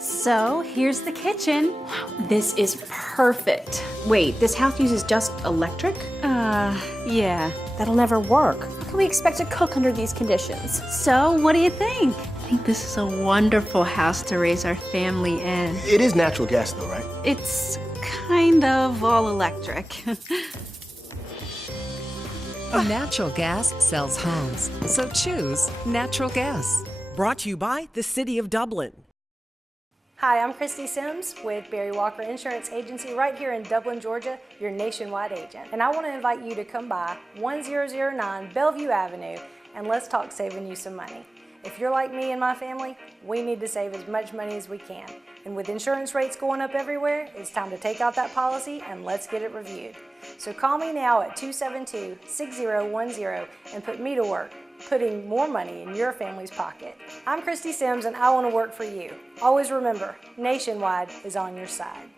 So here's the kitchen. This is perfect. Wait, this house uses just electric? Yeah. That'll never work. How can we expect to cook under these conditions? So what do you think? I think this is a wonderful house to raise our family in. It is natural gas though, right? It's kind of all electric. Natural gas sells homes, so choose natural gas. Brought to you by the City of Dublin. Hi, I'm Christy Sims with Barry Walker Insurance Agency right here in Dublin, Georgia, your nationwide agent. And I want to invite you to come by 1009 Bellevue Avenue and let's talk saving you some money. If you're like me and my family, we need to save as much money as we can. And with insurance rates going up everywhere, it's time to take out that policy and let's get it reviewed. So call me now at 272-6010 and put me to work, putting more money in your family's pocket. I'm Christy Sims and I want to work for you. Always remember, Nationwide is on your side.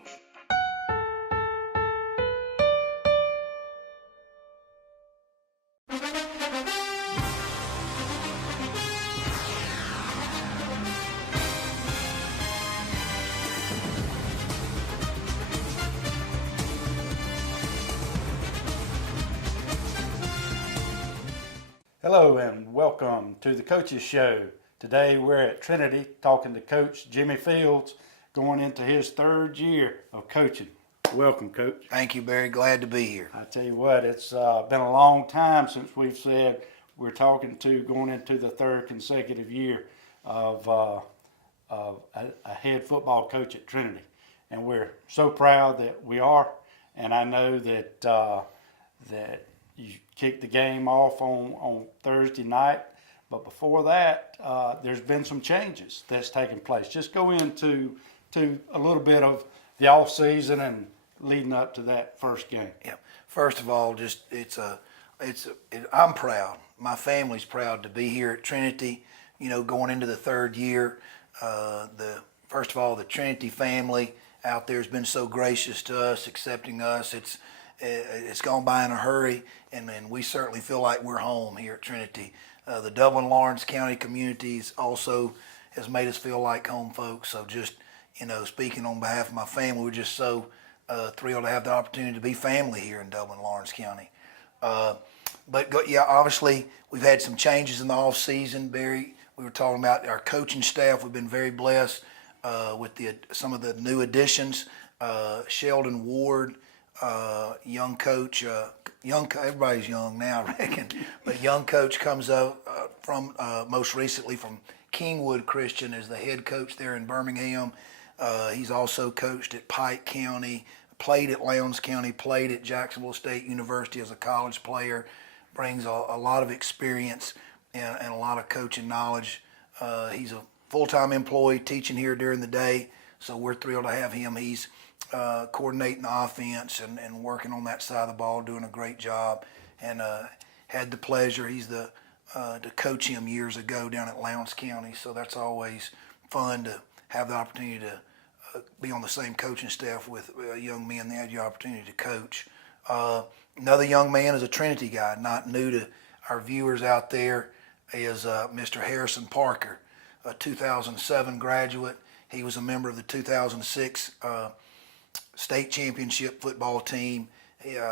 Hello and welcome to the Coaches Show. Today we're at Trinity talking to Coach Jimmy Fields going into his third year of coaching. Welcome, Coach. Thank you, Barry. Glad to be here. I tell you what, it's been a long time since we've said we're talking to going into the third consecutive year of a head football coach at Trinity. And we're so proud that we are, and I know that that you kicked the game off on Thursday night, but before that, there's been some changes that's taken place. Just go into a little bit of the off season and leading up to that first game. Yeah. First of all, I'm proud. My family's proud to be here at Trinity. You know, going into the third year. First of all, the Trinity family out there has been so gracious to us, accepting us. It's gone by in a hurry, and we certainly feel like we're home here at Trinity. The Dublin-Lawrence County communities also has made us feel like home folks. So just, speaking on behalf of my family, we're just so thrilled to have the opportunity to be family here in Dublin-Lawrence County. Obviously we've had some changes in the off season, Barry. We were talking about our coaching staff. We've been very blessed with some of the new additions. Sheldon Ward, young coach, everybody's young now, I reckon, but young coach comes up from most recently from Kingwood Christian as the head coach there in Birmingham. He's also coached at Pike County, played at Lowndes County, played at Jacksonville State University as a college player, brings a lot of experience and a lot of coaching knowledge. He's a full-time employee teaching here during the day, so we're thrilled to have him. He's coordinating the offense and working on that side of the ball, doing a great job, and had the pleasure. He's to coach him years ago down at Lowndes County, so that's always fun to have the opportunity to be on the same coaching staff with young men that had the opportunity to coach. Another young man is a Trinity guy, not new to our viewers out there, is Mr. Harrison Parker, a 2007 graduate. He was a member of the 2006 state championship football team.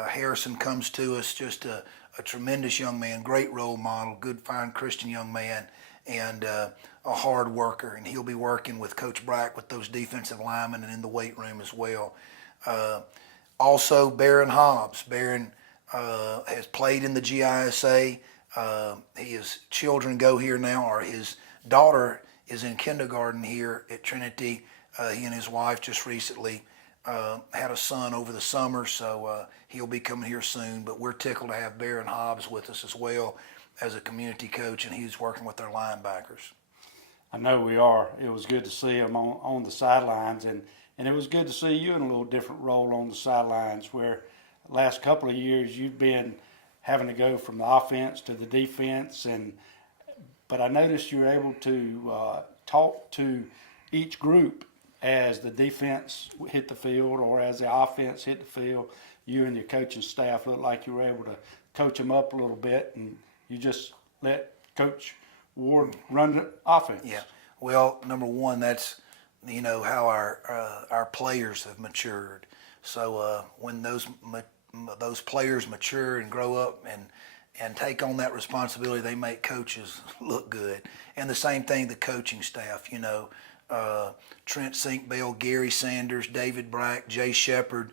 Harrison comes to us just a tremendous young man, great role model, good, fine Christian young man, and a hard worker. And he'll be working with Coach Brack with those defensive linemen and in the weight room as well. Also, Barron Hobbs. Barron has played in the GISA. His children go here now, or his daughter is in kindergarten here at Trinity. He and his wife just recently had a son over the summer, so he'll be coming here soon. But we're tickled to have Barron Hobbs with us as well as a community coach, and he's working with their linebackers. I know we are. It was good to see him on the sidelines, and it was good to see you in a little different role on the sidelines, where the last couple of years you've been having to go from the offense to the defense, but I noticed you were able to talk to each group as the defense hit the field or as the offense hit the field. You and your coaching staff looked like you were able to coach them up a little bit, and you just let Coach Ward run the offense. Yeah. Well, number one, that's how our players have matured. So when those players mature and grow up and take on that responsibility, they make coaches look good. And the same thing, the coaching staff, Trent Sinkbell, Gary Sanders, David Brack, Jay Shepard,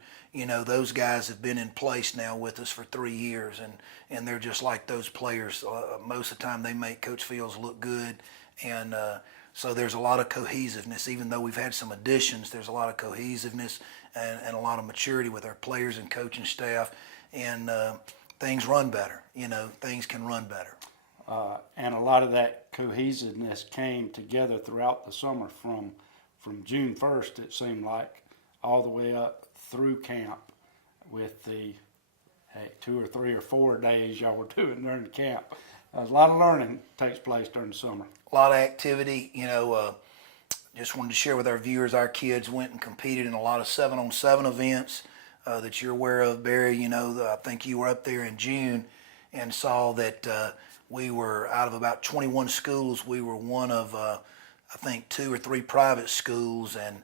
those guys have been in place now with us for 3 years, and they're just like those players. Most of the time they make Coach Fields look good, and so there's a lot of cohesiveness. Even though we've had some additions, there's a lot of cohesiveness and a lot of maturity with our players and coaching staff, and things run better. Things can run better. And a lot of that cohesiveness came together throughout the summer from June 1st, it seemed like, all the way up through camp with the 2 or 3 or 4 days y'all were doing during the camp. A lot of learning takes place during the summer. A lot of activity, just wanted to share with our viewers, our kids went and competed in a lot of 7-on-7 events that you're aware of, Barry. I think you were up there in June and saw that we were, out of about 21 schools, we were one of, I think, 2 or 3 private schools, and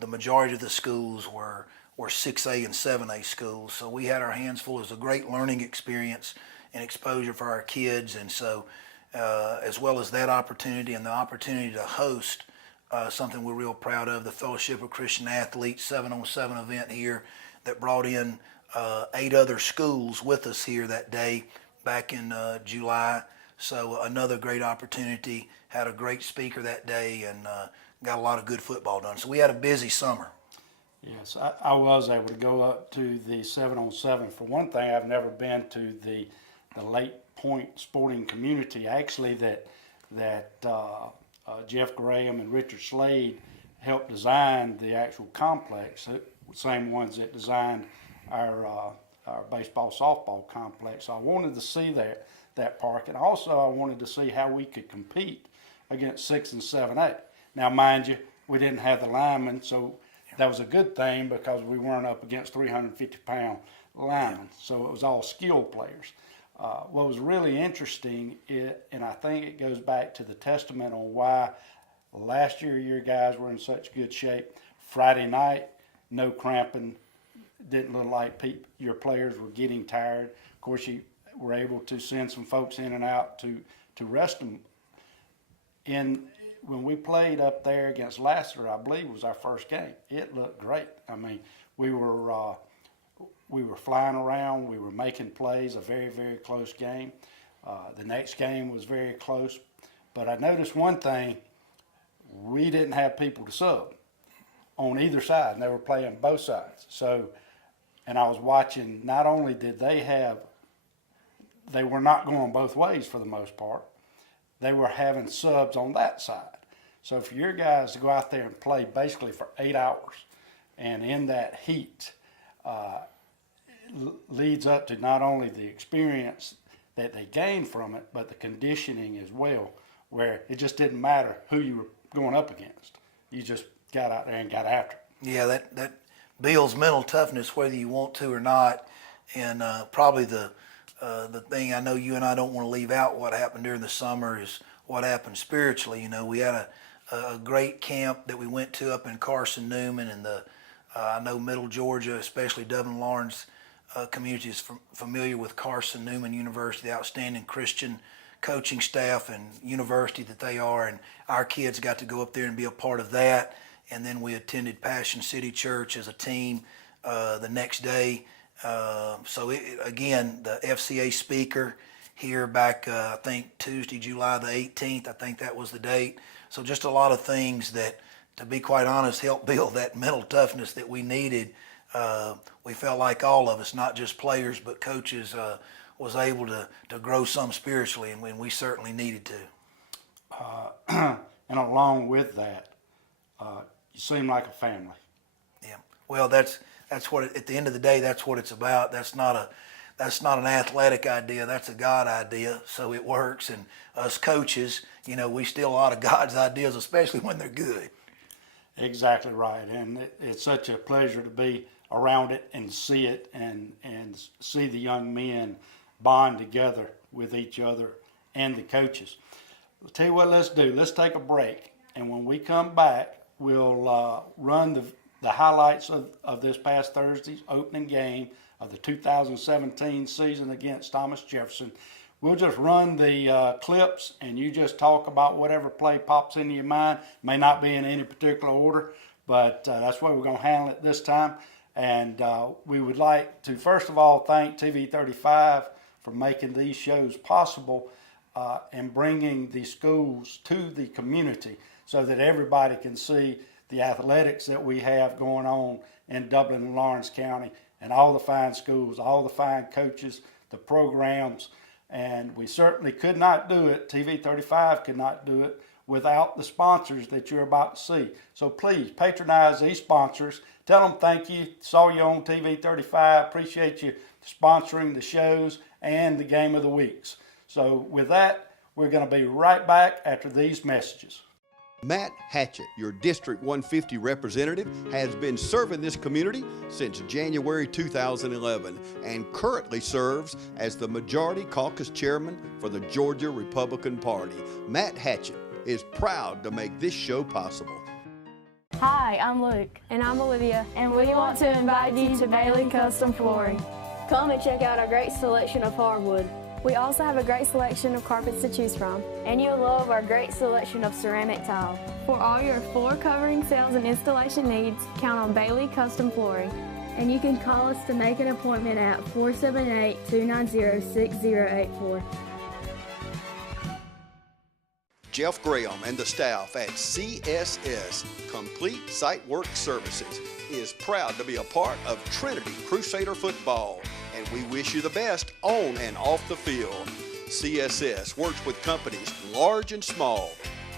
the majority of the schools were 6A and 7A schools. So we had our hands full. It was a great learning experience and exposure for our kids. And so as well as that opportunity and the opportunity to host something we're real proud of, the Fellowship of Christian Athletes 7-on-7 event here that brought in 8 other schools with us here that day back in July. So another great opportunity, had a great speaker that day, and got a lot of good football done. So we had a busy summer. Yes, I was able to go up to the 7-on-7. For one thing, I've never been to the Lake Point sporting community. Actually, that Jeff Graham and Richard Slade helped design the actual complex, same ones that designed our baseball softball complex. So I wanted to see that park, and also I wanted to see how we could compete against 6 and 7A. Now, mind you, we didn't have the linemen, so that was a good thing because we weren't up against 350-pound linemen. So it was all skilled players. What was really interesting, and I think it goes back to the testament on why last year your guys were in such good shape. Friday night, no cramping, didn't look like your players were getting tired. Of course, you were able to send some folks in and out to rest them. When we played up there against Lassiter, I believe it was our first game. It looked great. I mean, we were flying around. We were making plays. A very, very close game. The next game was very close. But I noticed one thing: we didn't have people to sub on either side, and they were playing both sides. So, and I was watching. Not only did they were not going both ways for the most part. They were having subs on that side. So for your guys to go out there and play basically for 8 hours, and in that heat, leads up to not only the experience that they gained from it, but the conditioning as well, where it just didn't matter who you were going up against. You just got out there and got after it. Yeah, that builds mental toughness whether you want to or not. And probably the thing I know you and I don't want to leave out what happened during the summer is what happened spiritually. We had a great camp that we went to up in Carson Newman, and I know Middle Georgia, especially Dublin Lawrence community is familiar with Carson Newman University, the outstanding Christian coaching staff and university that they are, and our kids got to go up there and be a part of that. And then we attended Passion City Church as a team the next day. Again, the FCA speaker here back, I think Tuesday, July the 18th, I think that was the date. So just a lot of things that, to be quite honest, helped build that mental toughness that we needed. We felt like all of us, not just players, but coaches, was able to grow some spiritually, and we certainly needed to. And along with that, you seem like a family. Yeah. Well, that's what at the end of the day, that's what it's about. That's not an athletic idea. That's a God idea. So it works. And us coaches, we steal a lot of God's ideas, especially when they're good. Exactly right. And it's such a pleasure to be around it and see it and see the young men bond together with each other and the coaches. I'll tell you what let's do. Let's take a break. And when we come back, we'll run the highlights of this past Thursday's opening game of the 2017 season against Thomas Jefferson. We'll just run the clips, and you just talk about whatever play pops into your mind. May not be in any particular order, but that's the way we're going to handle it this time. And we would like to, first of all, thank TV 35 for making these shows possible and bringing the schools to the community so that everybody can see the athletics that we have going on in Dublin and Lawrence County, and all the fine schools, all the fine coaches, the programs. And we certainly could not do it, TV 35 could not do it, without the sponsors that you're about to see. So please patronize these sponsors. Tell them thank you. Saw you on TV 35. Appreciate you sponsoring the shows and the game of the weeks. So with that, we're going to be right back after these messages. Matt Hatchett, your District 150 representative, has been serving this community since January 2011 and currently serves as the Majority Caucus Chairman for the Georgia Republican Party. Matt Hatchett is proud to make this show possible. Hi, I'm Luke. And I'm Olivia. And we want to invite you to Bailey Custom Flooring. Come and check out our great selection of hardwood. We also have a great selection of carpets to choose from. And you'll love our great selection of ceramic tile. For all your floor covering, sales, and installation needs, count on Bailey Custom Flooring. And you can call us to make an appointment at 478-290-6084. Jeff Graham and the staff at CSS, Complete Site Work Services, is proud to be a part of Trinity Crusader football, and we wish you the best on and off the field. CSS works with companies large and small.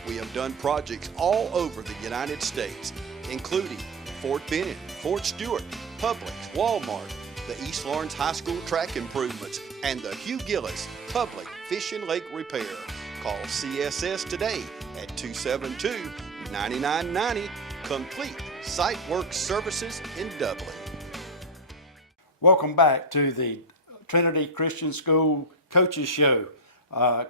We have done projects all over the United States, including Fort Benning, Fort Stewart, Publix, Walmart, the East Lawrence High School track improvements, and the Hugh Gillis Public Fish and Lake Repair. Call CSS today at 272-9990, Complete Site Work Services in Dublin. Welcome back to the Trinity Christian School Coaches Show.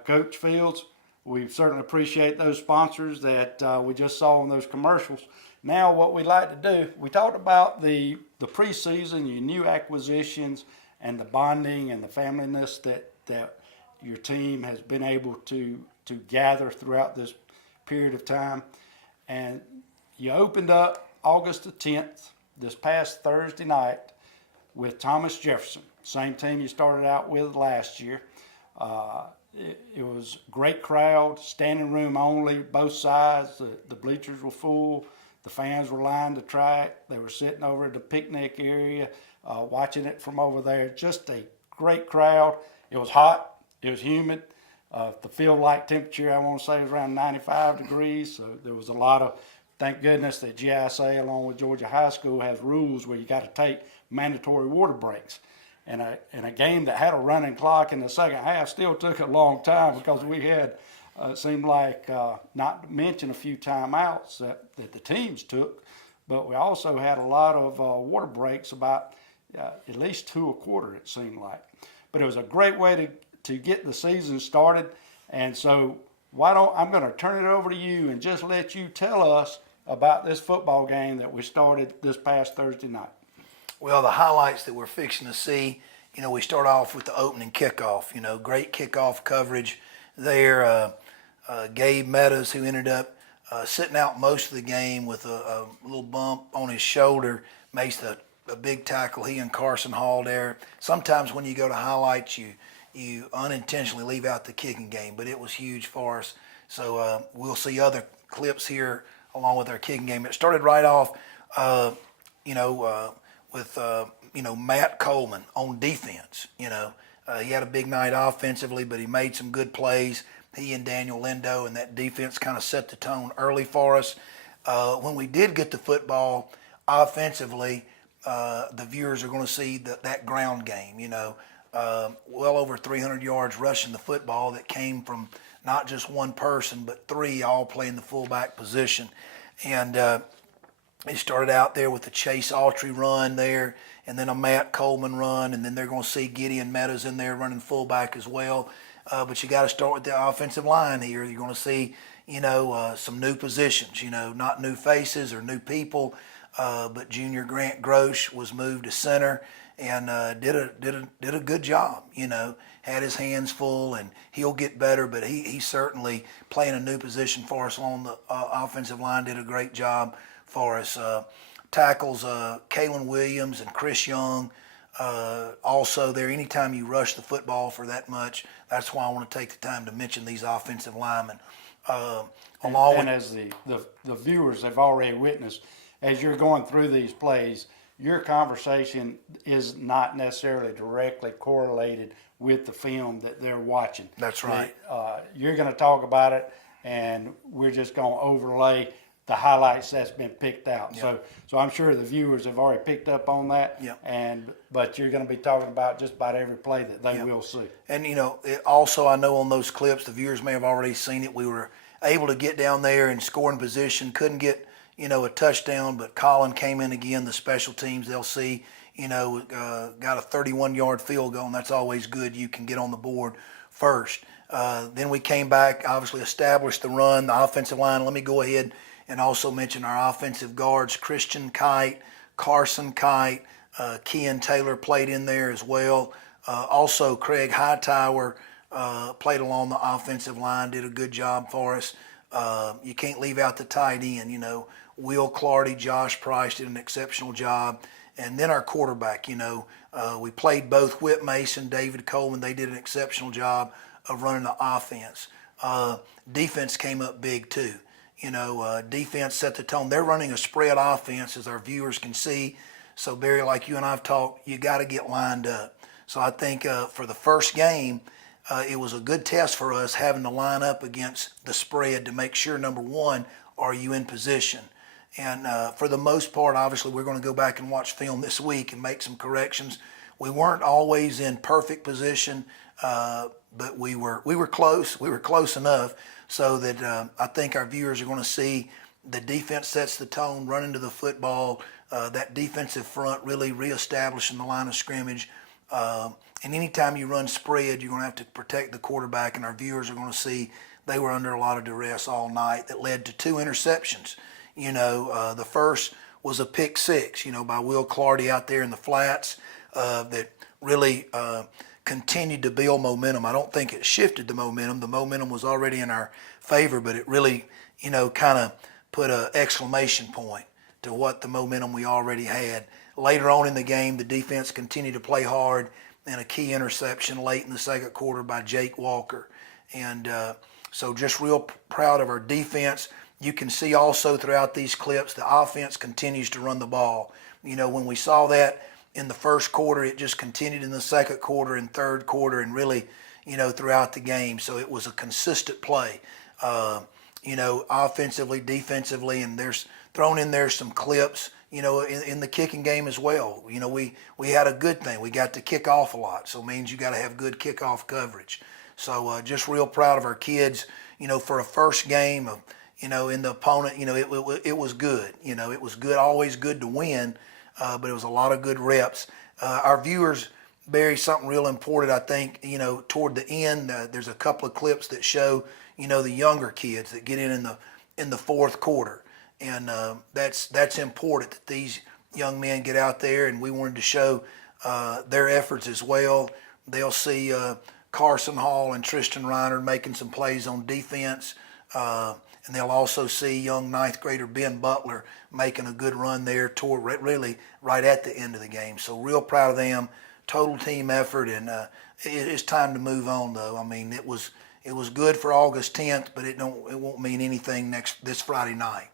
Coach Fields, we certainly appreciate those sponsors that we just saw in those commercials. Now what we'd like to do, we talked about the preseason, your new acquisitions, and the bonding and the familyness that your team has been able to gather throughout this period of time. And you opened up August the 10th, this past Thursday night, with Thomas Jefferson, same team you started out with last year. It was a great crowd, standing room only, both sides. The bleachers were full. The fans were lined the track. They were sitting over at the picnic area, watching it from over there. Just a great crowd. It was hot. It was humid. The field-like temperature, I want to say, was around 95 degrees. So there was a lot of, thank goodness that GISA, along with Georgia High School, has rules where you got to take mandatory water breaks. And a game that had a running clock in the second half still took a long time because we had, it seemed like, not to mention a few timeouts that the teams took, but we also had a lot of water breaks, about at least 2 a quarter, it seemed like. But it was a great way to get the season started. And so I'm going to turn it over to you and just let you tell us about this football game that we started this past Thursday night. Well, the highlights that we're fixing to see, we start off with the opening kickoff. Great kickoff coverage there. Gabe Meadows, who ended up sitting out most of the game with a little bump on his shoulder, makes a big tackle. He and Carson Hall there. Sometimes when you go to highlights, you unintentionally leave out the kicking game, but it was huge for us. So we'll see other clips here along with our kicking game. It started right off, with Matt Coleman on defense. He had a big night offensively, but he made some good plays. He and Daniel Lindo, and that defense kind of set the tone early for us. When we did get the football offensively, the viewers are going to see that ground game. Well over 300 yards rushing the football that came from not just one person, but 3 all playing the fullback position. And it started out there with the Chase Autry run there, and then a Matt Coleman run, and then they're going to see Gideon Meadows in there running fullback as well. But you got to start with the offensive line here. You're going to see, some new positions, not new faces or new people, but junior Grant Grosh was moved to center and did a good job, had his hands full, and he'll get better, but he certainly playing a new position for us on the offensive line, did a great job for us. Tackles, Kalen Williams and Chris Young, also there. Anytime you rush the football for that much, that's why I want to take the time to mention these offensive linemen. And as the viewers have already witnessed, as you're going through these plays, your conversation is not necessarily directly correlated with the film that they're watching. That's right. You're going to talk about it, and we're just going to overlay the highlights that's been picked out. Yep. So I'm sure the viewers have already picked up on that. Yep. But you're going to be talking about just about every play that they will see. And also I know on those clips the viewers may have already seen it. We were able to get down there and score in position. Couldn't get a touchdown, but Colin came in again. The special teams, they'll see got a 31-yard field goal, and that's always good. You can get on the board first. Then we came back, obviously established the run, the offensive line. Let me go ahead and also mention our offensive guards, Christian Kite, Carson Kite, Kean Taylor played in there as well. Also, Craig Hightower played along the offensive line, did a good job for us. You can't leave out the tight end, Will Clardy, Josh Price did an exceptional job. And then our quarterback, we played both Whit Mason, David Coleman. They did an exceptional job of running the offense. Defense came up big too. Defense set the tone. They're running a spread offense, as our viewers can see. So, Barry, like you and I have talked, you got to get lined up. So I think for the first game, it was a good test for us having to line up against the spread to make sure, number one, are you in position? And for the most part, obviously, we're going to go back and watch film this week and make some corrections. We weren't always in perfect position, but we were close. We were close enough so that I think our viewers are going to see the defense sets the tone, running to the football, that defensive front really reestablishing the line of scrimmage. And anytime you run spread, you're going to have to protect the quarterback, and our viewers are going to see they were under a lot of duress all night that led to 2 interceptions. The first was a pick six, by Will Clardy out there in the flats that really continued to build momentum. I don't think it shifted the momentum. The momentum was already in our favor, but it really, kind of put an exclamation point to what the momentum we already had. Later on in the game, the defense continued to play hard, and a key interception late in the second quarter by Jake Walker. And so just real proud of our defense. You can see also throughout these clips, the offense continues to run the ball. When we saw that in the first quarter, it just continued in the second quarter and third quarter and really, throughout the game. So it was a consistent play, offensively, defensively, and there's thrown in there some clips, in the kicking game as well. We had a good thing. We got to kick off a lot, so it means you got to have good kickoff coverage. So just real proud of our kids, for a first game of, in the opponent, it was good. It was good, always good to win, but it was a lot of good reps. Our viewers, Barry, something real important, I think, toward the end, there's a couple of clips that show, the younger kids that get in the fourth quarter. And that's important that these young men get out there, and we wanted to show their efforts as well. They'll see Carson Hall and Tristan Reiner making some plays on defense. And they'll also see young ninth grader Ben Butler making a good run there toward really right at the end of the game. So real proud of them, total team effort, and it's time to move on though. I mean, it was good for August 10th, but it won't mean anything this Friday night.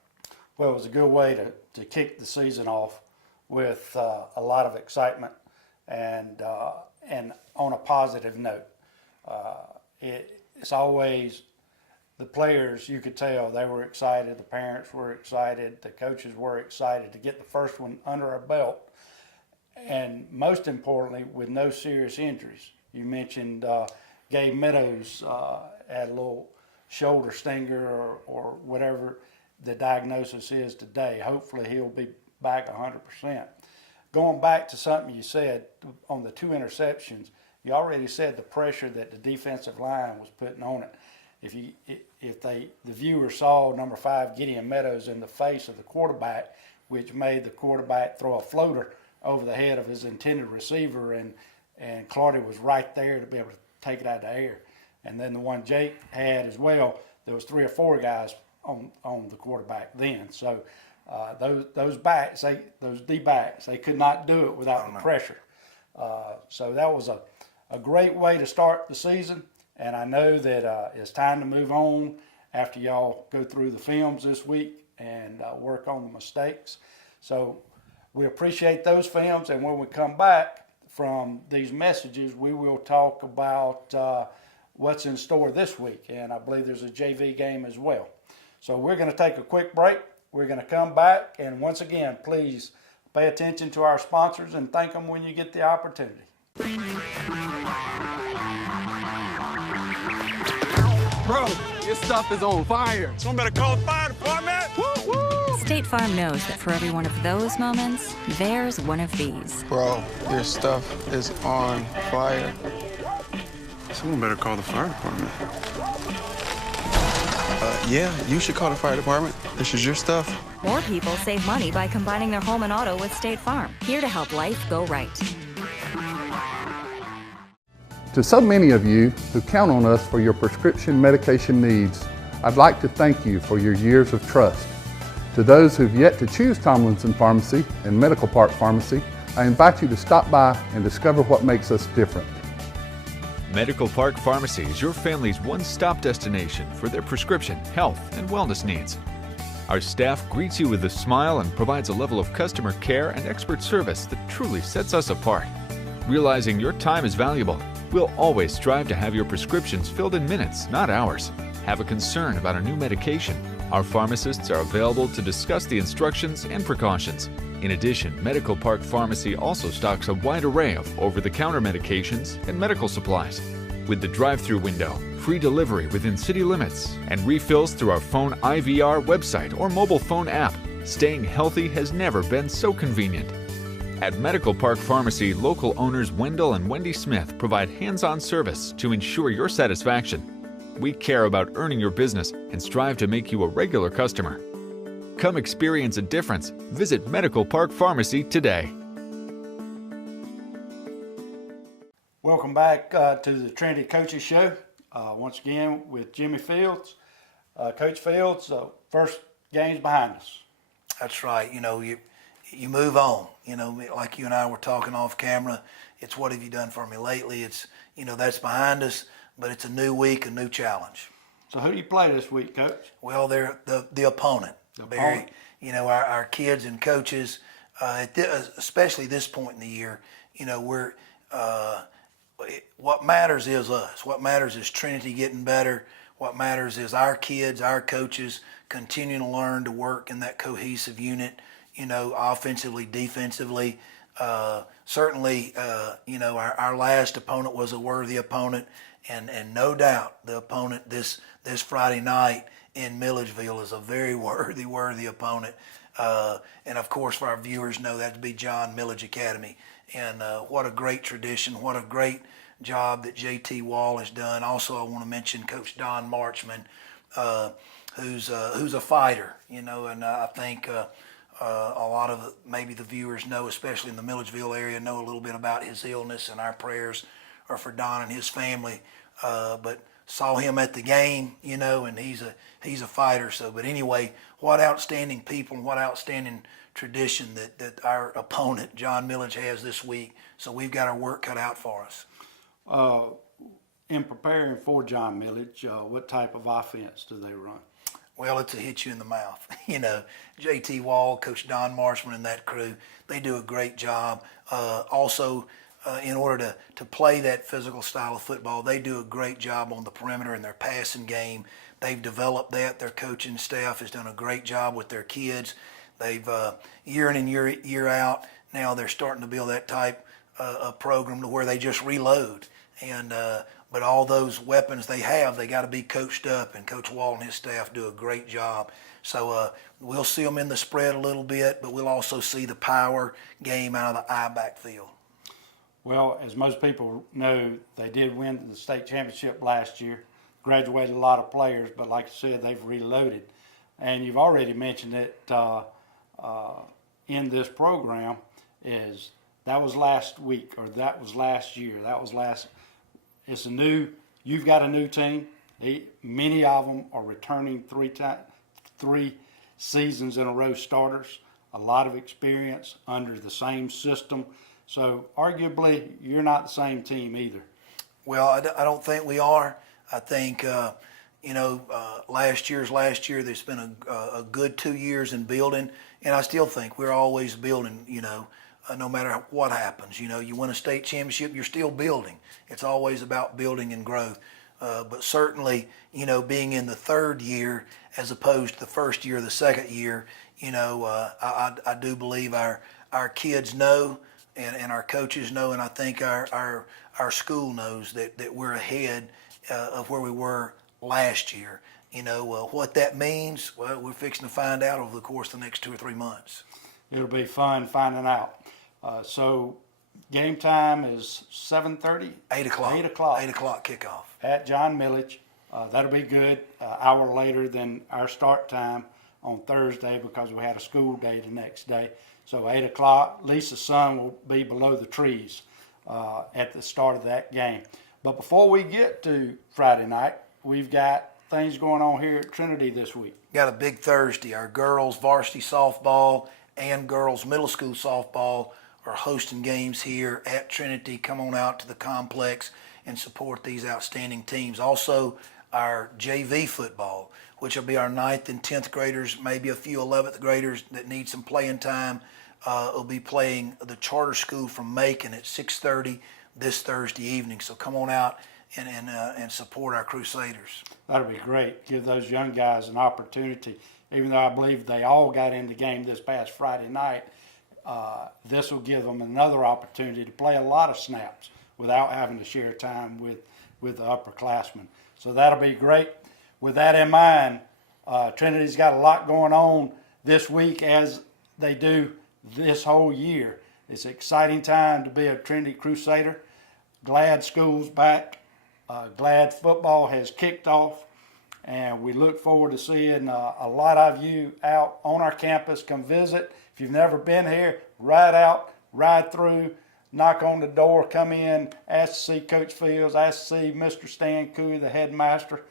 Well, it was a good way to kick the season off with a lot of excitement and on a positive note. It's always the players, you could tell they were excited, the parents were excited, the coaches were excited to get the first one under our belt, and most importantly, with no serious injuries. You mentioned Gabe Meadows had a little shoulder stinger or whatever the diagnosis is today. Hopefully he'll be back 100%. Going back to something you said on the 2 interceptions, you already said the pressure that the defensive line was putting on it. if the viewer saw number 5 Gideon Meadows in the face of the quarterback, which made the quarterback throw a floater over the head of his intended receiver, and Clardy was right there to be able to take it out of the air. And then the one Jake had as well, there was 3 or 4 guys on the quarterback then. So those backs, those D-backs, they could not do it without the pressure. So that was a great way to start the season. And I know that it's time to move on after y'all go through the films this week and work on the mistakes. So we appreciate those films, and when we come back from these messages, we will talk about what's in store this week, and I believe there's a JV game as well. So we're going to take a quick break. We're going to come back, and once again, please pay attention to our sponsors and thank them when you get the opportunity. Bro, your stuff is on fire. Someone better call the fire department. Woo, woo. State Farm knows that for every one of those moments, there's one of these. Bro, your stuff is on fire. Someone better call the fire department. Yeah, you should call the fire department. This is your stuff. More people save money by combining their home and auto with State Farm. Here to help life go right. To so many of you who count on us for your prescription medication needs, I'd like to thank you for your years of trust. To those who've yet to choose Tomlinson Pharmacy and Medical Park Pharmacy, I invite you to stop by and discover what makes us different. Medical Park Pharmacy is your family's one-stop destination for their prescription, health, and wellness needs. Our staff greets you with a smile and provides a level of customer care and expert service that truly sets us apart. Realizing your time is valuable, we'll always strive to have your prescriptions filled in minutes, not hours. Have a concern about a new medication? Our pharmacists are available to discuss the instructions and precautions. In addition, Medical Park Pharmacy also stocks a wide array of over-the-counter medications and medical supplies. With the drive-through window, free delivery within city limits, and refills through our phone IVR website or mobile phone app, staying healthy has never been so convenient. At Medical Park Pharmacy, local owners Wendell and Wendy Smith provide hands-on service to ensure your satisfaction. We care about earning your business and strive to make you a regular customer. Come experience a difference. Visit Medical Park Pharmacy today. Welcome back to the Trinity Coaches Show. Once again with Jimmy Fields. Coach Fields, first game's behind us. That's right. You know, you move on. You know, like you and I were talking off camera, it's what have you done for me lately? It's, you know, that's behind us, but it's a new week, a new challenge. So who do you play this week, Coach? Well, they're the opponent. Barry, you know, our kids and coaches, especially this point in the year, you know, what matters is us. What matters is Trinity getting better. What matters is our kids, our coaches continuing to learn to work in that cohesive unit, you know, offensively, defensively. Certainly, you know, our last opponent was a worthy opponent, and no doubt the opponent this Friday night in Milledgeville is a very worthy opponent. And of course, for our viewers know that'd be John Millage Academy. And what a great tradition, what a great job that JT Wall has done. Also, I want to mention Coach Don Marchman, who's a fighter, you know, and I think a lot of maybe the viewers know, especially in the Milledgeville area, know a little bit about his illness, and our prayers are for Don and his family. But saw him at the game, you know, and he's a fighter. So, but anyway, what outstanding people and what outstanding tradition that our opponent, John Millage, has this week. So we've got our work cut out for us. In preparing for John Millage, what type of offense do they run? Well, it's a hit you in the mouth. You know, JT Wall, Coach Don Marshman and that crew, they do a great job. Also, in order to play that physical style of football, they do a great job on the perimeter in their passing game. They've developed that. Their coaching staff has done a great job with their kids. They've, year in and year out, now they're starting to build that type of program to where they just reload. And but all those weapons they have, they got to be coached up, and Coach Wall and his staff do a great job. So we'll see them in the spread a little bit, but we'll also see the power game out of the I backfield. Well, as most people know, they did win the state championship last year. graduated a lot of players, but like I said, they've reloaded. And you've already mentioned it in this program, is that was last week, or that was last year. It's a new, you've got a new team. Many of them are returning three seasons in a row starters, a lot of experience under the same system. So arguably, you're not the same team either. Well, I don't think we are. I think, last year. There's been a good 2 years in building, and I still think we're always building, no matter what happens. You win a state championship, you're still building. It's always about building and growth. But certainly, being in the third year as opposed to the first year or the second year, I do believe our kids know and our coaches know, and I think our school knows that we're ahead of where we were last year. What that means, well, we're fixing to find out over the course of the next 2 or 3 months. It'll be fun finding out. So game time is 7:30? 8 o'clock. 8 o'clock. 8 o'clock kickoff. At John Millage. That'll be good. An hour later than our start time on Thursday because we had a school day the next day. So 8 o'clock, at least the sun will be below the trees at the start of that game. But before we get to Friday night, we've got things going on here at Trinity this week. Got a big Thursday. Our girls varsity softball and girls middle school softball are hosting games here at Trinity. Come on out to the complex and support these outstanding teams. Also, our JV football, which will be our 9th and 10th graders, maybe a few 11th graders that need some playing time, will be playing the charter school from Macon at 6:30 this Thursday evening. So come on out and support our Crusaders. That'll be great. Give those young guys an opportunity. Even though I believe they all got in the game this past Friday night, this will give them another opportunity to play a lot of snaps without having to share time with the upperclassmen. So that'll be great. With that in mind, Trinity's got a lot going on this week as they do this whole year. It's an exciting time to be a Trinity Crusader. Glad school's back. Glad football has kicked off. And we look forward to seeing a lot of you out on our campus. Come visit. If you've never been here, ride out, ride through, knock on the door, come in, ask to see Coach Fields, ask to see Mr. Stan Cooey, the headmaster.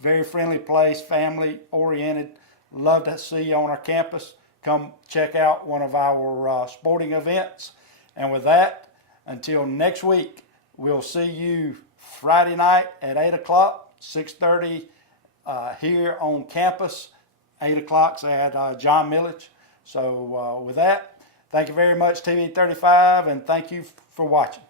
Very friendly place, family-oriented. Love to see you on our campus. Come check out one of our sporting events. And with that, until next week, we'll see you Friday night at 8 o'clock, 6:30 here on campus. 8 o'clock's at John Millage. So with that, thank you very much, TV 35, and thank you for watching.